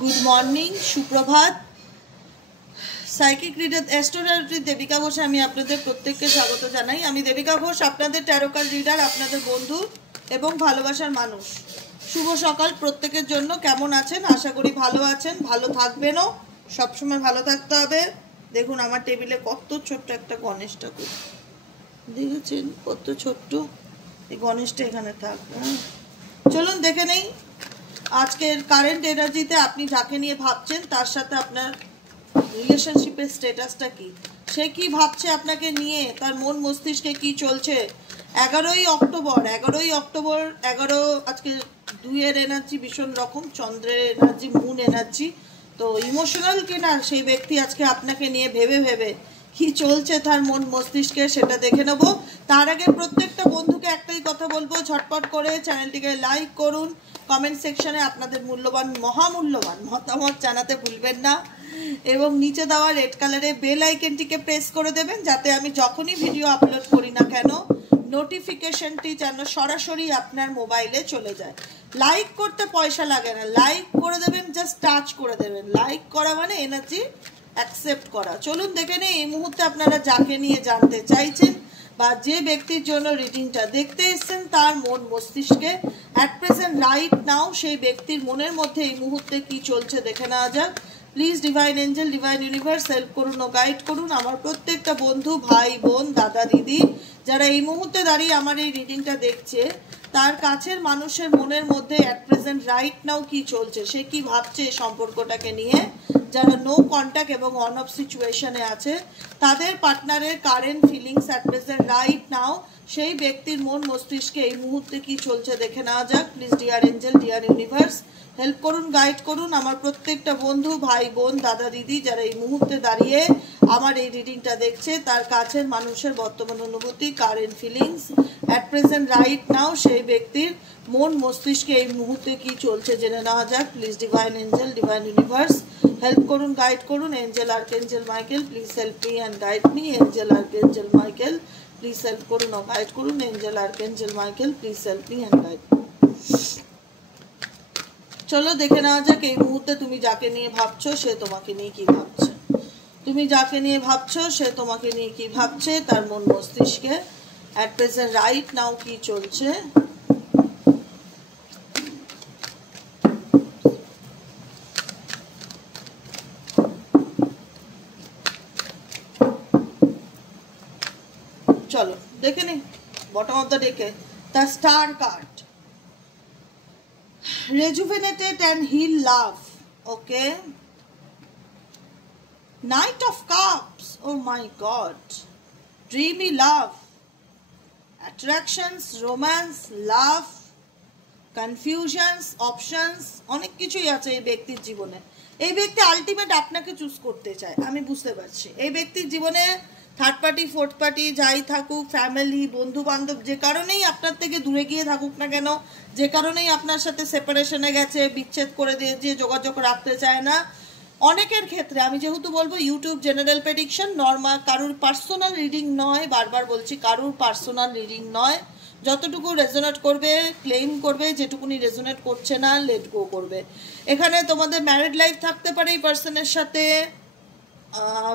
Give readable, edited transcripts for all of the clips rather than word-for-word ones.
Good morning, সুপ্রভাত। Psychic reader astrology Devika ঘোষে আমি আপনাদের প্রত্যেককে স্বাগত জানাই। আমি দেবিকা ঘোষ, আপনাদের ট্যারোকার রিডার, আপনাদের বন্ধু এবং ভালোবাসার মানুষ। শুভ সকাল প্রত্যেকের জন্য। কেমন আছেন? আশা করি ভালো আছেন, ভালো থাকবেনও, সবসময় ভালো থাকতে হবে। দেখুন আমার টেবিলে কত ছোট্ট একটা গণেশ ঠাকুর, দেখেছেন কত ছোট্ট। এই গণেশটা এখানে থাক। চলুন দেখে নেই আজকের কারেন্ট এনার্জিতে আপনি যাকে নিয়ে ভাবছেন তার সাথে আপনার রিলেশনশিপের স্ট্যাটাসটা কি, সে কি ভাবছে আপনাকে নিয়ে, তার মন মস্তিষ্কে কি চলছে। 11ই অক্টোবর 11 আজকে 2-এর এনার্জি ভীষণ রকম, চন্দ্রের এনার্জি, মুন এনার্জি। তো ইমোশনাল কিনা সেই ব্যক্তি আজকে আপনাকে নিয়ে ভেবে কি চলছে তার মন মস্তিষ্কে, সেটা দেখে নেব। তার আগে প্রত্যেকটা বন্ধুকে একটাই কথা বলবো, ঝটপট করে চ্যানেলটিকে লাইক করুন, কমেন্ট সেকশনে আপনাদের মহামূল্যবান মতামত জানাতে ভুলবেন না, এবং নিচে দেওয়া রেড কালারের বেল আইকনটিকে প্রেস করে দেবেন যাতে আমি যখনই ভিডিও আপলোড করি না কেন নোটিফিকেশনটি যেন সরাসরি আপনার মোবাইলে চলে যায়। লাইক করতে পয়সা লাগে না, লাইক করে দেবেন, জাস্ট টাচ করে দেবেন। লাইক করা মানে এনার্জি অ্যাকসেপ্ট করা। চলুন দেখে নিই এই মুহূর্তে আপনারা যাকে নিয়ে জানতে চাইছেন বা যে ব্যক্তির জন্য রিডিংটা দেখতে এসেছেন তার মন মস্তিষ্কে অ্যাট প্রেজেন্ট রাইট নাও সেই ব্যক্তির মনের মধ্যে এই মুহূর্তে কি চলছে দেখে নেওয়া যাক। Please divine angel, divine universe help করুন ও গাইড করুন আমার প্রত্যেকটা বন্ধু, ভাই বোন, দাদা দিদি যারা এই মুহূর্তে দাঁড়িয়ে আমার এই রিডিংটা দেখছে, তার কাছের মানুষের মনের মধ্যে অ্যাট প্রেজেন্ট রাইট নাও কি চলছে, সে কি ভাবছে এই সম্পর্কটাকে নিয়ে। যারা নো কন্ট্যাক্ট এবং অন অফ সিচুয়েশনে আছে তাদের পার্টনারের current feelings at present right now সেই ব্যক্তির মন মস্তিষ্কে এই মুহূর্তে কি চলছে দেখে নেওয়া যাক। Please dear angel, deer universe help করুন, গাইড করুন আমার প্রত্যেকটা বন্ধু, ভাই বোন, দাদা দিদি যারা এই মুহূর্তে দাঁড়িয়ে আমার এই রিডিংটা দেখছে তার কাছের মানুষের বর্তমান অনুভূতি, current feelings at present right now সেই ব্যক্তির মন মস্তিষ্কে এই মুহূর্তে কি চলছে জেনে নেওয়া যাক। Please divine angel, divine universe help করুন, গাইড করুন। Angel archangel Michael please help me and guide me. Angel archangel Michael please help করুন ও গাইড করুন। Angel archangel Michael please help me and guide me. চলো দেখে নেওয়া যাক এই মুহূর্তে তুমি যাকে নিয়ে ভাবছো সে তোমাকে নিয়ে কি ভাবছে। তুমি যাকে নিয়ে ভাবছো সে তোমাকে নিয়ে কি ভাবছে, তার মন মস্তিষ্কে অ্যাট প্রেজেন্ট রাইট নাও কি চলছে। চলো দেখে নি বটম অফ দ্য ডেকে the star card, rejuvenated and heal love. Okay, Knight of Cups, oh my god, dreamy love, attractions, romance, love, confusions, options, অনেক কিছুই আছে এই ব্যক্তির জীবনে। এই ব্যক্তি আলটিমেট আপনাকে চুজ করতে চায়, আমি বুঝতে পারছি। এই ব্যক্তির জীবনে থার্ড পার্টি, ফোর্থ পার্টি যাই থাকুক, ফ্যামিলি, বন্ধু বান্ধব যে কারণেই আপনার থেকে দূরে গিয়ে থাকুক না কেন, যে কারণেই আপনার সাথে সেপারেশনে গেছে, বিচ্ছেদ করে দিয়েছে, যোগাযোগ রাখতে চায় না, অনেকের ক্ষেত্রে আমি যেহেতু বলবো ইউটিউব জেনারেল প্রেডিকশন, নর্মাল, কারুর পার্সোনাল রিডিং নয়, বারবার বলছি কারুর পার্সোনাল রিডিং নয়। যতটুকু রেজোনেট করবে ক্লেম করবে, যেটুকুনি রেজোনেট করছে না লেট গো করবে। এখানে তোমাদের ম্যারিড লাইফ থাকতে পারে এই পার্সনের সাথে,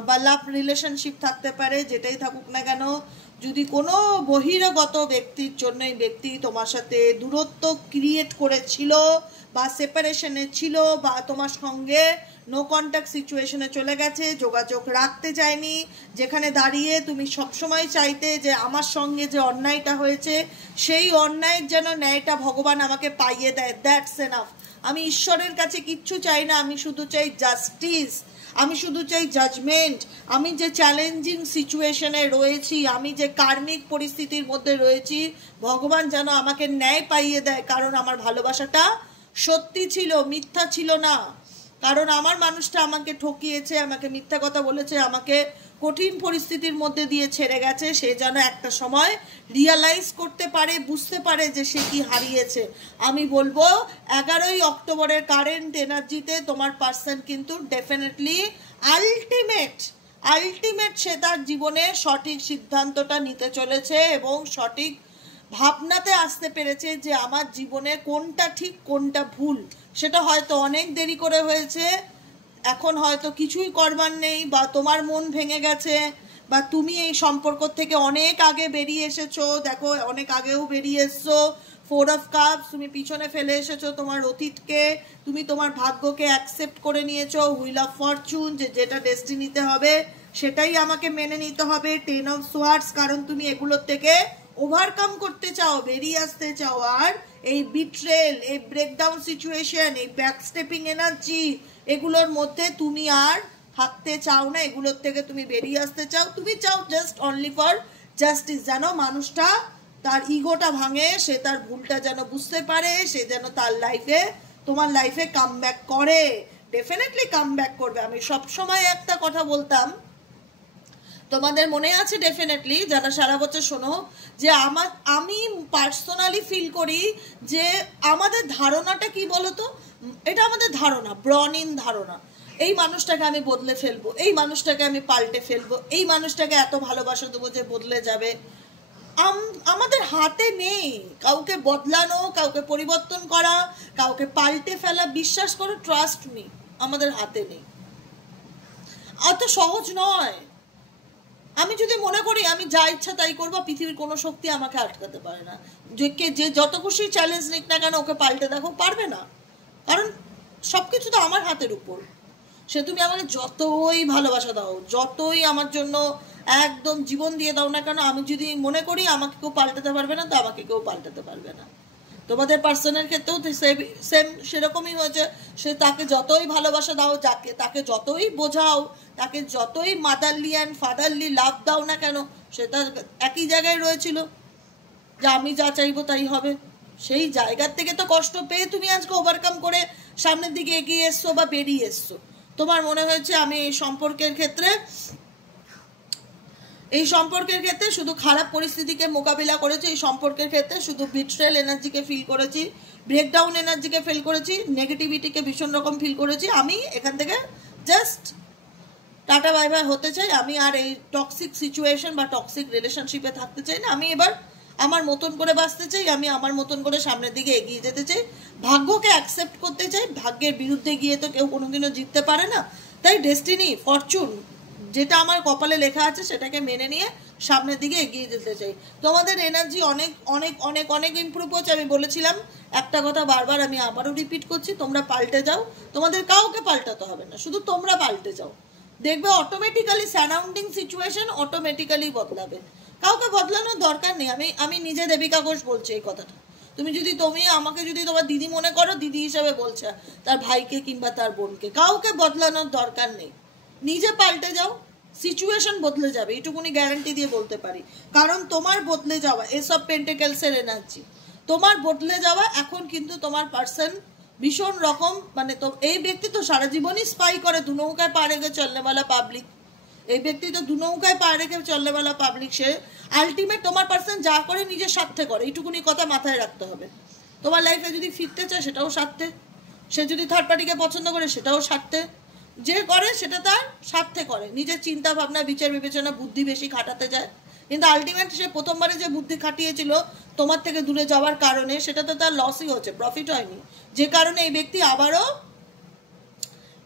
বা লাভ রিলেশনশিপ থাকতে পারে, যেটাই থাকুক না কেন। যদি কোনো বহিরাগত ব্যক্তির জন্য এই ব্যক্তি তোমার সাথে দূরত্ব ক্রিয়েট করেছিল বা সেপারেশনে ছিল বা তোমার সঙ্গে নো কন্ট্যাক্ট সিচুয়েশনে চলে গেছে, যোগাযোগ রাখতে চায়নি, যেখানে দাঁড়িয়ে তুমি সবসময় চাইতে যে আমার সঙ্গে যে অন্যায়টা হয়েছে সেই অন্যায়ের যেন ন্যায়টা ভগবান আমাকে পাইয়ে দেয়, দ্যাটস এনাফ। আমি ঈশ্বরের কাছে কিচ্ছু চাই না, আমি শুধু চাই জাস্টিস, আমি শুধু চাই জাজমেন্ট। আমি যে চ্যালেঞ্জিং সিচুয়েশনে রয়েছি, আমি যে কার্মিক পরিস্থিতির মধ্যে রয়েছি, ভগবান যেন আমাকে ন্যায় পাইয়ে দেয়, কারণ আমার ভালোবাসাটা সত্যি ছিল, মিথ্যা ছিল না। কারণ আমার মানুষটা আমাকে ঠকিয়েছে, আমাকে মিথ্যা কথা বলেছে, আমাকে কঠিন পরিস্থিতির মধ্যে দিয়ে ছেড়ে গেছে, সে যেন একটা সময় রিয়ালাইজ করতে পারে, বুঝতে পারে যে সে কি হারিয়েছে। আমি বলবো 11ই অক্টোবরের কারেন্ট এনার্জিতে তোমার পার্সন কিন্তু ডেফিনেটলি আলটিমেট সে তার জীবনে সঠিক সিদ্ধান্তটা নিতে চলেছে এবং সঠিক ভাবনাতে আসতে পেরেছে যে আমার জীবনে কোনটা ঠিক কোনটা ভুল। সেটা হয়তো অনেক দেরি করে হয়েছে, এখন হয়তো কিছুই করবার নেই, বা তোমার মন ভেঙে গেছে, বা তুমি এই সম্পর্ক থেকে অনেক আগে বেরিয়ে এসেছো। দেখো অনেক আগেও বেরিয়ে এসছো। 4 অফ কাপস, তুমি পিছনে ফেলে এসেছো তোমার অতীতকে, তুমি তোমার ভাগ্যকে অ্যাকসেপ্ট করে নিয়েছো। হুইল অফ ফরচুন, যে যেটা ডেস্টিনিতে হবে সেটাই আমাকে মেনে নিতে হবে। 10 অফ সোয়ার্ডস, কারণ তুমি এগুলোর থেকে ওভারকাম করতে চাও, বেরিয়ে আসতে চাও। আর এই বিট্রেল, এই ব্রেকডাউন সিচুয়েশন, এই ব্যাকস্টেপিং এনার্জি, এগুলোর মধ্যে তুমি আর থাকতে চাও না, এগুলোর থেকে তুমি বেরিয়ে আসতে চাও। তুমি চাও জাস্ট অনলি ফর জাস্টিস, যেন মানুষটা তার ইগোটা ভাঙে, সে তার ভুলটা যেন বুঝতে পারে, সে যেন তার লাইফে, তোমার লাইফে কাম ব্যাক করে। ডেফিনেটলি কাম ব্যাক করবে। আমি সবসময় একটা কথা বলতাম, তোমাদের মনে আছে ডেফিনেটলি যারা সারা বছর শোনো, যে আমি পার্সোনালি ফিল করি যে আমাদের ধারণাটা কি বলতো, এটা আমাদের ধারণা, ব্রনিন ধারণা। এই মানুষটাকে আমি বদলে ফেলবো, এই মানুষটাকে আমি পাল্টে ফেলবো, এই মানুষটাকে এত ভালোবাসা দেবো যে বদলে যাবে। আমাদের হাতে নেই কাউকে বদলানো, কাউকে পরিবর্তন করা, কাউকে পাল্টে ফেলা। বিশ্বাস করো, ট্রাস্ট মি, আমাদের হাতে নেই। অত সহজ নয়। আমি যদি মনে করি আমি যা ইচ্ছা তাই করবো, পৃথিবীর কোনো শক্তি আমাকে আটকাতে পারে না। যে যত খুশি চ্যালেঞ্জ নিক না কেন, ওকে পাল্টে দেখো, পারবে না। কারণ সবকিছু তো আমার হাতের উপর। সে তুমি আমাকে যতই ভালোবাসা দাও, যতই আমার জন্য একদম জীবন দিয়ে দাও না কেন, আমি যদি মনে করি আমাকে কেউ পাল্টাতে পারবে না, তো আমাকে কেউ পাল্টাতে পারবে না। তোমাদের পার্সনের ক্ষেত্রেও সেম সেরকমই হয়েছে। সে তাকে যতই ভালোবাসা দাও, তাকে যতই বোঝাও, তাকে যতই মাদারলি অ্যান্ড ফাদারলি লাভ দাও না কেন, সে তার একই জায়গায় রয়েছিল যে আমি যা চাইবো তাই হবে। সেই জায়গার থেকে তো কষ্ট পেয়ে তুমি আজকে ওভারকাম করে সামনের দিকে এগিয়ে এসছো বা বেরিয়ে এসছো। তোমার মনে হয়েছে আমি এই সম্পর্কের ক্ষেত্রে শুধু খারাপ পরিস্থিতিকে মোকাবিলা করেছি, এই সম্পর্কের ক্ষেত্রে শুধু বিট্রেল এনার্জিকে ফিল করেছি, ব্রেকডাউন এনার্জিকে ফিল করেছি, নেগেটিভিটিকে ভীষণ রকম ফিল করেছি। আমি এখান থেকে জাস্ট টাটা বাই বাই হতে চাই। আমি আর এই টক্সিক সিচুয়েশন বা টক্সিক রিলেশনশিপে থাকতে চাই না। আমি এবার আমার মতন করে বাঁচতে চাই, আমি আমার মতন করে সামনের দিকে এগিয়ে যেতে চাই, ভাগ্যকে অ্যাকসেপ্ট করতে চাই। ভাগ্যের বিরুদ্ধে গিয়ে তো কেউ কোনোদিনও জিততে পারে না। তাই ডেস্টিনি, ফরচুন, যেটা আমার কপালে লেখা আছে সেটাকে মেনে নিয়ে সামনের দিকে এগিয়ে যেতে চাই। তোমাদের এনার্জি অনেক অনেক অনেক অনেক ইমপ্রুভ হচ্ছে। আমি বলেছিলাম একটা কথা বারবার, আমি আবারও রিপিট করছি, তোমরা পাল্টে যাও। তোমাদের কাউকে পাল্টাতে হবে না, শুধু তোমরা পাল্টে যাও। দেখবে অটোমেটিক্যালি সারাউন্ডিং সিচুয়েশন অটোমেটিক্যালি বদলাবে। কাউকে বদলানোর দরকার নেই। আমি নিজে দেবিকা ঘোষ বলছি এই কথাটা। তুমি আমাকে যদি তোমার দিদি মনে করো, দিদি হিসাবে বলছে তার ভাইকে কিংবা তার বোনকে। কাউকে বদলানোর দরকার নেই, নিজে পাল্টে যাও, সিচুয়েশন বদলে যাবে, এটুকুনি গ্যারান্টি দিয়ে বলতে পারি। কারণ তোমার বদলে যাওয়া, এসব পেন্টেকেলসের এনার্জি, তোমার বদলে যাওয়া এখন কিন্তু তোমার পার্সন ভীষণ রকম, মানে তো এই ব্যক্তি তো সারা জীবনই স্পাই করে, দু নৌকায় পা রেখে চলনেওয়ালা পাবলিক। এই ব্যক্তি তো দু নৌকায় পা রেখে চলনেওয়ালা পাবলিক। সে আলটিমেট তোমার পার্সন যা করে নিজের স্বার্থে করে, এইটুকুনি কথা মাথায় রাখতে হবে। তোমার লাইফে যদি ফিরতে চায় সেটাও স্বার্থে, সে যদি থার্ড পার্টিকে পছন্দ করে সেটাও স্বার্থে, যে করে সেটা তার স্বার্থে করে, নিজের চিন্তা ভাবনা বিচার বিবেচনা বুদ্ধি বেশি খাটাতে যায়। কিন্তু আলটিমেট সে প্রথমবারে যে বুদ্ধি খাটিয়েছিল তোমার থেকে দূরে যাওয়ার কারণে, সেটা তো তার লসই হচ্ছে, প্রফিট হয়নি। যে কারণে এই ব্যক্তি আবারও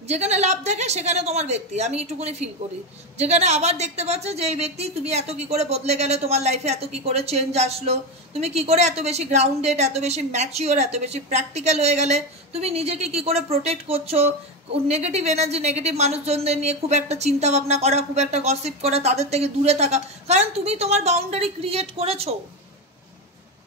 যেখানে লাভ দেখে সেখানে তোমার ব্যক্তি, আমি এটুকুনি ফিল করি, যেখানে আবার দেখতে পাচ্ছ যে এই ব্যক্তি তুমি এত কি করে বদলে গেলে, তোমার লাইফে এত কি করে চেঞ্জ আসলো, তুমি কি করে এত বেশি গ্রাউন্ডেড, এত বেশি ম্যাচিওর, এত বেশি প্র্যাকটিক্যাল হয়ে গেলে, তুমি নিজেকে কি করে প্রোটেক্ট করছো। নেগেটিভ এনার্জি, নেগেটিভ মানুষজনদের নিয়ে খুব একটা চিন্তা ভাবনা করা, খুব একটা গসিপ করা, তাদের থেকে দূরে থাকা, কারণ তুমি তোমার বাউন্ডারি ক্রিয়েট করেছো।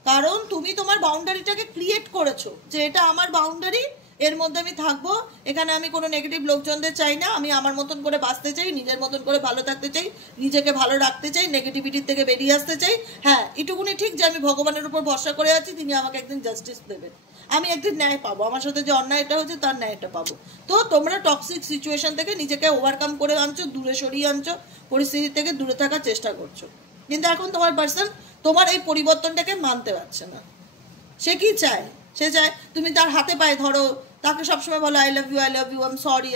কারণ তুমি তোমার বাউন্ডারিটাকে ক্রিয়েট করেছো যে এটা আমার বাউন্ডারি, এর মধ্যে আমি থাকবো, এখানে আমি কোনো নেগেটিভ লোকজনদের চাই না, আমি আমার মতন করে বাঁচতে চাই, নিজের মতন করে ভালো থাকতে চাই, নিজেকে ভালো রাখতে চাই, নেগেটিভিটির থেকে বেরিয়ে আসতে চাই। হ্যাঁ, এটুকুনি ঠিক যে আমি ভগবানের উপর ভরসা করে আছি, তিনি আমাকে একদিন জাস্টিস দেবেন, আমি একদিন ন্যায় পাবো, আমার সাথে যে অন্যায়টা হচ্ছে তার ন্যায়টা পাবো। তো তোমরা টক্সিক সিচুয়েশন থেকে নিজেকে ওভারকাম করে আনছো, দূরে সরিয়ে আনছো, পরিস্থিতি থেকে দূরে থাকার চেষ্টা করছো। কিন্তু এখন তোমার পার্সন তোমার এই পরিবর্তনটাকে মানতে পারছে না। সে কি চায়? সে চায় তুমি তার হাতে পায়ে ধরো, তাকে সবসময় বলো I love you, I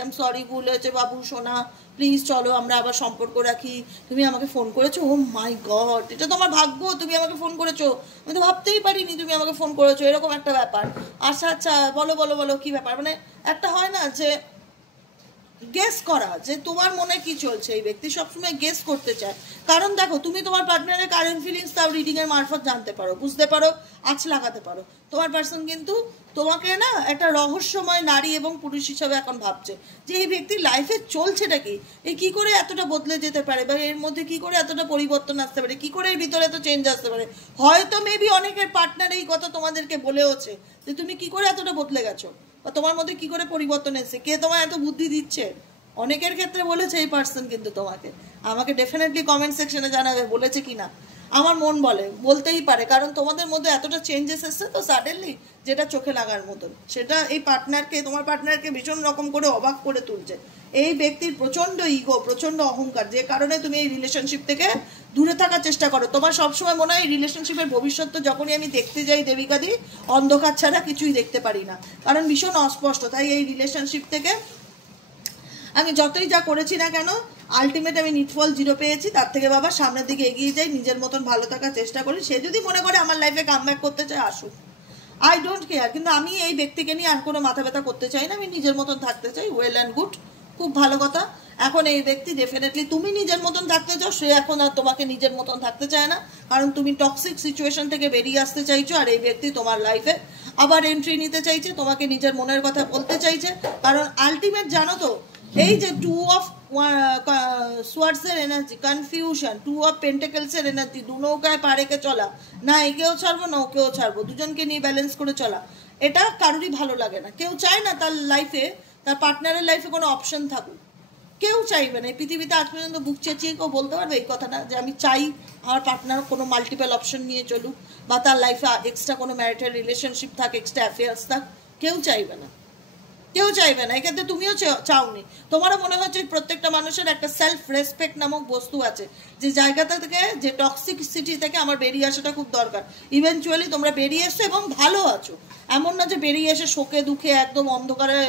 am sorry, ভুল হয়েছে বাবু সোনা, প্লিজ চলো আমরা আবার সম্পর্ক রাখি, তুমি আমাকে ফোন করেছো, ও মাই গড এটা তোমার ভাগ্য, তুমি আমাকে ফোন করেছো, আমি তো ভাবতেই পারিনি তুমি আমাকে ফোন করেছো, এরকম একটা ব্যাপার। আচ্ছা আচ্ছা বলো বলো বলো কী ব্যাপার, মানে একটা হয় না যে গেস করা যে তোমার মনে কি চলছে, এই ব্যক্তি সবসময় গেস করতে চায়। কারণ দেখো তুমি তোমার পার্টনারের কারেন্ট ফিলিংস তাও রিডিংয়ের মারফত জানতে পারো, বুঝতে পারো, আঁচ লাগাতে পারো। তোমার পার্সন কিন্তু তোমাকে না একটা রহস্যময় নারী এবং পুরুষ হিসাবে এখন ভাবছে যে এই ব্যক্তির লাইফে চলছেটা কি, এই কী করে এতটা বদলে যেতে পারে, বা এর মধ্যে কী করে এতটা পরিবর্তন আসতে পারে, কী করে এর ভিতরে এত চেঞ্জ আসতে পারে। হয়তো মেবি অনেকের পার্টনার এই কথা তোমাদেরকে বলেওছে যে তুমি কী করে এতটা বদলে গেছো, বা তোমার মধ্যে কী করে পরিবর্তন এসেছে, কে তোমার এত বুদ্ধি দিচ্ছে। অনেকের ক্ষেত্রে বলেছে এই পার্সন কিন্তু তোমাকে, আমাকে ডেফিনেটলি কমেন্ট সেকশনে জানাবে বলেছে কি না। আমার মন বলতেই পারে, কারণ তোমাদের মধ্যে এতটা চেঞ্জেস এসছে তো সাডেনলি, যেটা চোখে লাগার মতন, সেটা এই পার্টনারকে, তোমার পার্টনারকে ভীষণ রকম করে অবাক করে তুলছে। এই ব্যক্তির প্রচণ্ড ইগো, প্রচণ্ড অহংকার, যে কারণে তুমি এই রিলেশনশিপ থেকে দূরে থাকার চেষ্টা করো। তোমার সবসময় মনে হয় এই রিলেশনশিপের ভবিষ্যৎ তো যখনই আমি দেখতে যাই দেবিকাদি, অন্ধকার ছাড়া কিছুই দেখতে পারি না, কারণ ভীষণ অস্পষ্ট। তাই এই রিলেশনশিপ থেকে আমি যতই যা করেছি না কেন আলটিমেট আমি নিটফল 0 পেয়েছি, তার থেকে বাবা সামনের দিকে এগিয়ে যাই, নিজের মতন ভালো থাকার চেষ্টা করি। সে যদি মনে করে আমার লাইফে কামব্যাক করতে চায় আসুক, আই ডোন্ট কেয়ার, কিন্তু আমি এই ব্যক্তিকে নিয়ে আর কোনো মাথা ব্যথা করতে চাই না, আমি নিজের মতন থাকতে চাই। ওয়েল অ্যান্ড গুড, খুব ভালো কথা। এখন এই ব্যক্তি ডেফিনেটলি তুমি নিজের মতন থাকতে চাও, সে এখন আর তোমাকে নিজের মতন থাকতে চায় না, কারণ তুমি টক্সিক সিচুয়েশন থেকে বেরিয়ে আসতে চাইছো, আর এই ব্যক্তি তোমার লাইফে আবার এন্ট্রি নিতে চাইছে, তোমাকে নিজের মনের কথা বলতে চাইছে। কারণ আলটিমেট জানো তো, এই যে 2 অফ সোয়ার্ডসের এনার্জি, কনফিউশন, 2 অফ পেন্টাকেলসের এনার্জি, দু নৌকায় পা রেখে চলা, না একেও ছাড়বো না ওকেও ছাড়বো, দুজনকে নিয়ে ব্যালেন্স করে চলা, এটা কারোরই ভালো লাগে না। কেউ চায় না তার লাইফে, তার পার্টনারের লাইফে কোনো অপশন থাকুক, কেউ চাইবে না। এই পৃথিবীতে আজ পর্যন্ত বুক চেঁচিয়ে কেউ বলতে পারবে এই কথাটা যে আমি চাই আমার পার্টনার কোনো মাল্টিপল অপশন নিয়ে চলুক, বা তার লাইফে এক্সট্রা কোনো ম্যারিটাল রিলেশনশিপ থাক, এক্সট্রা অ্যাফেয়ার্স থাক, কেউ চাইবে না, কেউ চাইবে না। এক্ষেত্রে তুমিও চাওনি। তোমারও মনে হচ্ছে প্রত্যেকটা মানুষের একটা সেলফ রেসপেক্ট নামক বস্তু আছে, যে জায়গাটা থেকে, যে টক্সিসিটি থেকে আমার বেরিয়ে আসাটা খুব দরকার। ইভেনচুয়ালি তোমরা বেরিয়ে এসছো এবং ভালো আছো, এমন না যে বেরিয়ে এসে শোকে দুঃখে একদম অন্ধকারে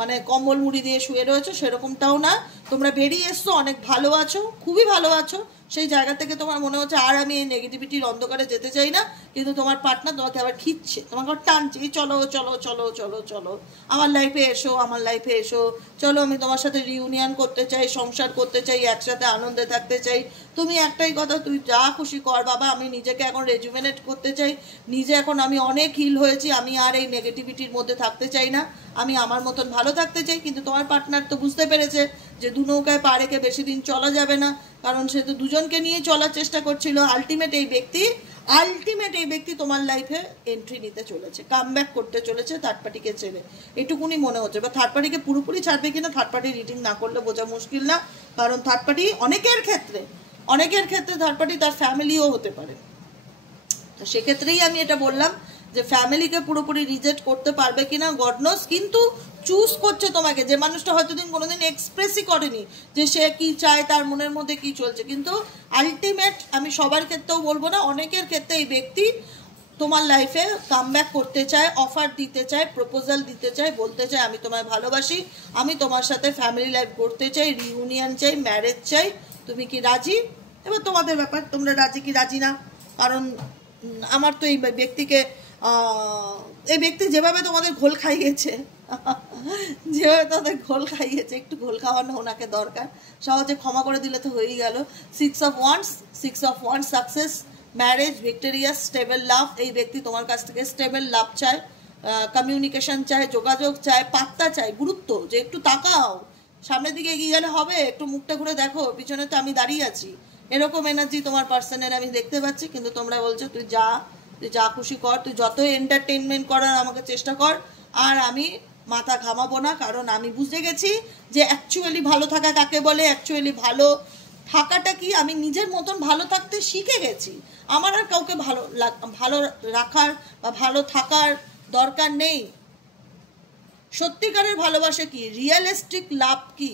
মানে কম্বল মুড়ি দিয়ে শুয়ে রয়েছো, সেরকমটাও না। তোমরা বেরিয়ে এসছো, অনেক ভালো আছো, খুবই ভালো আছো। সেই জায়গা থেকে তোমার মনে হচ্ছে আর আমি এই নেগেটিভিটির অন্ধকারে যেতে চাই না, কিন্তু তোমার পার্টনার তোমাকে আবার খিচ্ছে, তোমাকে টানছে, চলো চলো চলো চলো চলো আমার লাইফে এসো, আমার লাইফে এসো, চলো আমি তোমার সাথে রিউনিয়ন করতে চাই, সংসার করতে চাই, একসাথে আনন্দে থাকতে চাই। তুমি একটাই কথা, তুই যা খুশি কর বাবা, আমি নিজেকে এখন রেজুভেনেট করতে চাই, নিজে এখন আমি অনেক হিল হয়েছি, আমি আর এই নেগেটিভিটির মধ্যে থাকতে চাই না, আমি আমার মতন ভালো থাকতে চাই। কিন্তু তোমার পার্টনার তো বুঝতে পেরেছে যে দু নৌকায় পা রেখে বেশি দিন চলা যাবে না, কারণ সে তো দুজনকে নিয়ে চলার চেষ্টা করছিল। আলটিমেট এই ব্যক্তি তোমার লাইফে এন্ট্রি নিতে চলেছে, কামব্যাক করতে চলেছে থার্ড পার্টিকে ছেড়ে, এটুকুনি মনে হচ্ছে। বা থার্ড পার্টিকে পুরোপুরি ছাড়বে কিনা থার্ড পার্টি রিডিং না করলে বোঝা মুশকিল না, কারণ থার্ড পার্টি অনেকের ক্ষেত্রে থার্ড পার্টি তার ফ্যামিলিও হতে পারে। তো সেক্ষেত্রেই আমি এটা বললাম যে ফ্যামিলিকে পুরোপুরি রিজেক্ট করতে পারবে কিনা গড নোস, কিন্তু চুজ করছে তোমাকে, যে মানুষটা হয়তো কোনোদিন এক্সপ্রেসই করেনি যে সে কি চায়, তার মনের মধ্যে কি চলছে। কিন্তু আলটিমেট আমি সবার ক্ষেত্রেও বলবো না, অনেকের ক্ষেত্রে এই ব্যক্তি তোমার লাইফে কামব্যাক করতে চায়, অফার দিতে চায়, প্রপোজাল দিতে চায়, বলতে চায় আমি তোমায় ভালোবাসি, আমি তোমার সাথে ফ্যামিলি লাইফ করতে চাই, রিউনিয়ন চাই, ম্যারেজ চাই, তুমি কি রাজি? এবার তোমাদের ব্যাপার, তোমরা রাজি কি রাজি না। কারণ আমার তো এই ব্যক্তি যেভাবে তোমাদের ঘোল খাইয়েছে একটু ঘোল খাওয়ানো ওনাকে দরকার, সহজে ক্ষমা করে দিলে তো হয়েই গেল। 6 of wands success, marriage, victorious, stable love. এই ব্যক্তি তোমার কাছ থেকে স্টেবল লাভ চায়, কমিউনিকেশন চায়, যোগাযোগ চায়, পাত্তা চায়, গুরুত্ব, যে একটু তাকাও, সামনের দিকে এগিয়ে গেলে হবে, একটু মুখটা ঘুরে দেখো, পিছনে তো আমি দাঁড়িয়ে আছি, এরকম এনার্জি তোমার পার্সনের আমি দেখতে পাচ্ছি। কিন্তু তোমরা বলছো তুই যা খুশি কর, তুই যত এন্টারটেনমেন্ট করার আমাকে চেষ্টা কর, আর আমি মাথা ঘামাবো না, কারণ আমি বুঝে গেছি যে অ্যাকচুয়ালি ভালো থাকা কাকে বলে, অ্যাকচুয়ালি ভালো থাকাটা কি। আমি নিজের মতন ভালো থাকতে শিখে গেছি, আমার আর কাউকে ভালো রাখার বা ভালো থাকার দরকার নেই। সত্যিকারের ভালোবাসা কি, রিয়েলিস্টিক লাভ কি,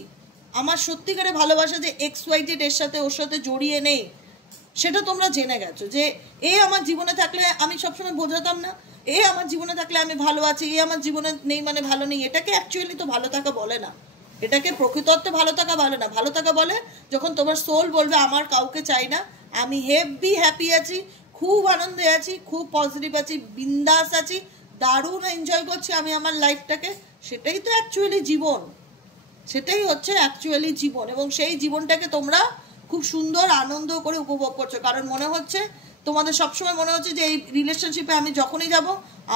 আমার সত্যিকারের ভালোবাসা যে XYZ এর সাথে ওর সাথে জড়িয়ে নেই, সেটা তোমরা জেনে গেছো। যে এ আমার জীবনে থাকলে আমি সবসময় বোঝাতাম না এ আমার জীবনে থাকলে আমি ভালো আছি, এ আমার জীবনে নেই মানে ভালো নেই, এটাকে অ্যাকচুয়ালি তো ভালো থাকা বলে না। এটাকে প্রকৃত অর্থে ভালো থাকা বলে না। ভালো থাকা বলে যখন তোমার সোল বলবে আমার কাউকে চাই না, আমি হেভি হ্যাপি আছি, খুব আনন্দে আছি, খুব পজিটিভ আছি, বিন্দাস আছি, দারুণ এনজয় করছি আমি আমার লাইফটাকে। সেটাই তো অ্যাকচুয়ালি জীবন, সেটাই হচ্ছে অ্যাকচুয়ালি জীবন। এবং সেই জীবনটাকে তোমরা খুব সুন্দর আনন্দ করে উপভোগ করছো। কারণ মনে হচ্ছে তোমাদের সবসময় মনে হচ্ছে যে এই রিলেশনশিপে আমি যখনই যাব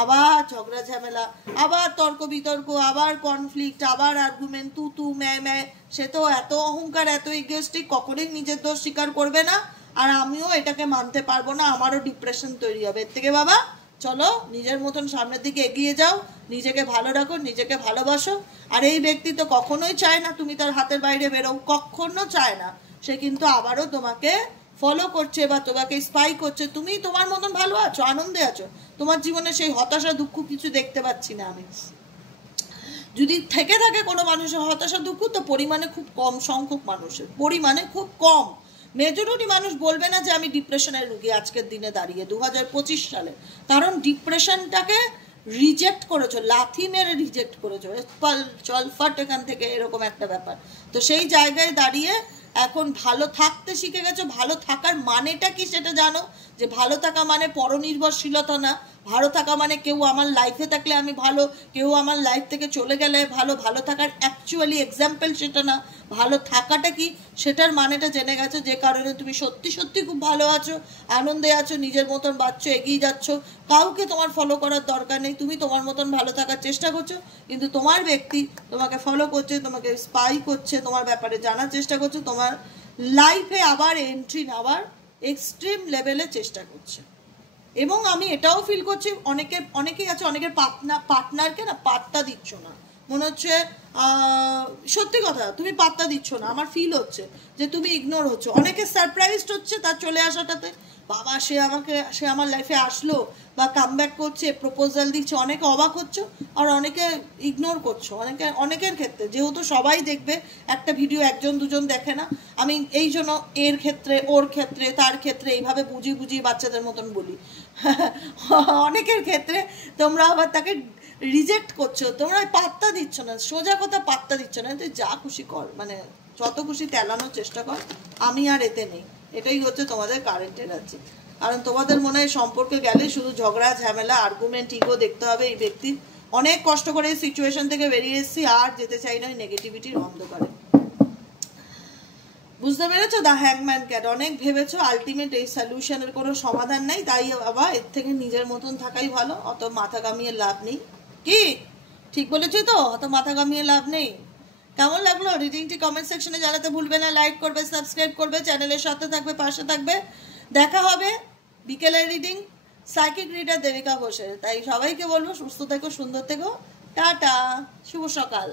আবার ঝগড়া ঝামেলা, আবার তর্ক বিতর্ক, আবার কনফ্লিক্ট, আবার আর্গুমেন্ট, তু ম্যায় ম্যায়। সে তো এত অহংকার, এত ইগোস্টিক, কখনোই নিজের দোষ স্বীকার করবে না। আর আমিও এটাকে মানতে পারবো না, আমারও ডিপ্রেশন তৈরি হবে। এর থেকে বাবা চলো নিজের মতন সামনের দিকে এগিয়ে যাও, নিজেকে ভালো রাখো, নিজেকে ভালোবাসো। আর এই ব্যক্তি তো কখনোই চায় না তুমি তার হাতের বাইরে বেরো, কখনো চায় না। সে কিন্তু আবারও তোমাকে ফলো করছে বা তোমাকে স্পাই করছে। তুমি তোমার মতন ভালো আছো, আনন্দে আছো, তোমার জীবনে সেই হতাশা দুঃখ কিছু দেখতে পাচ্ছি না আমি। যদি থেকে থাকে কোনো মানুষের হতাশা দুঃখ, তো পরিমাণে খুব কম সংখ্যক মানুষের, পরিমাণে খুব কম। মেজরিটি মানুষ বলবে না যে আমি ডিপ্রেশনের রুগী আজকের দিনে দাঁড়িয়ে 2025 সালে। কারণ ডিপ্রেশনটাকে রিজেক্ট করেছো, লাথি মেরে রিজেক্ট করেছো, চল ফাট এখান থেকে, এরকম একটা ব্যাপার। তো সেই জায়গায় দাঁড়িয়ে এখন ভালো থাকতে শিখে গেছো। ভালো থাকার মানেটা কি সেটা জানো, যে ভালো থাকা মানে পরনির্ভরশীলতা না। ভালো থাকা মানে কেউ আমার লাইফে থাকলে আমি ভালো, কেউ আমার লাইফ থেকে চলে গেলে ভালো। ভালো থাকার অ্যাকচুয়ালি এক্সাম্পল সেটা না। ভালো থাকাটা কি সেটার মানেটা জেনে গেছো, যে কারণে তুমি সত্যি সত্যি খুব ভালো আছো, আনন্দে আছো, নিজের মতন বাঁচছো, এগিয়ে যাচ্ছ, কাউকে তোমার ফলো করার দরকার নেই। তুমি তোমার মতন ভালো থাকার চেষ্টা করছো, কিন্তু তোমার ব্যক্তি তোমাকে ফলো করছে, তোমাকে স্পাই করছে, তোমার ব্যাপারে জানার চেষ্টা করছে, তোমার লাইফে আবার এন্ট্রি নেওয়ার এক্সট্রিম লেভেলে চেষ্টা করছে। এবং আমি এটাও ফিল করছি অনেকেই আছে, অনেকের পার্টনারকে না পাত্তা দিচ্ছ না। মনে হচ্ছে সত্যি কথা তুমি পাত্তা দিচ্ছ না, আমার ফিল হচ্ছে যে তুমি ইগনোর হচ্ছ। অনেকে সারপ্রাইজড হচ্ছে তার চলে আসাটাতে, বাবা সে আমার লাইফে আসলো বা কামব্যাক করছে, প্রপোজাল দিচ্ছে, অনেকে অবাক হচ্ছে। আর অনেকে ইগনোর করছো। অনেকের ক্ষেত্রে যেহেতু সবাই দেখবে একটা ভিডিও, একজন দুজন দেখে না। আমি এই জন্য এর ক্ষেত্রে, ওর ক্ষেত্রে, তার ক্ষেত্রে এইভাবে বুঝিয়ে বাচ্চাদের মতন বলি। অনেকের ক্ষেত্রে তোমরা আবার তাকে রিজেক্ট করছো, তোমরা পাত্তা দিচ্ছ না, সোজা কথা পাত্তা দিচ্ছ না। তুই যা খুশি কর, মানে যত খুশি তেলানোর চেষ্টা কর, আমি আর এতে নেই। এটাই হচ্ছে তোমাদের কারেন্টের আছে। কারণ তোমাদের মনে হয় সম্পর্কে গেলে শুধু ঝগড়া ঝামেলা, আর্গুমেন্ট, ইগো দেখতে হবে। এই ব্যক্তির অনেক কষ্ট করে এই সিচুয়েশন থেকে বেরিয়ে এসেছি, আর যেতে চাই না ওই নেগেটিভিটির অন্ধকারে। বুঝতে পেরেছো? দ্য হ্যাংম্যান ক্যাট। অনেক ভেবেছো, আলটিমেট এই সলিউশনের কোনো সমাধান নাই, তাই আবার এর থেকে নিজের মতন থাকাই ভালো। অত মাথা কামিয়ে লাভ নেই। কি ঠিক বলেছি তো? অত মাথা কামিয়ে লাভ নেই। কেমন লাগলো রিডিংটি কমেন্ট সেকশনে জানাতে ভুলবে না। লাইক করবে, সাবস্ক্রাইব করবে, চ্যানেলের সাথে থাকবে, পাশে থাকবে। দেখা হবে বিকেলের রিডিং সাইকিক রিডার দেবিকা ঘোষের। তাই সবাইকে বলবো সুস্থ থেকো, সুন্দর থেকো, টাটা, শুভ সকাল।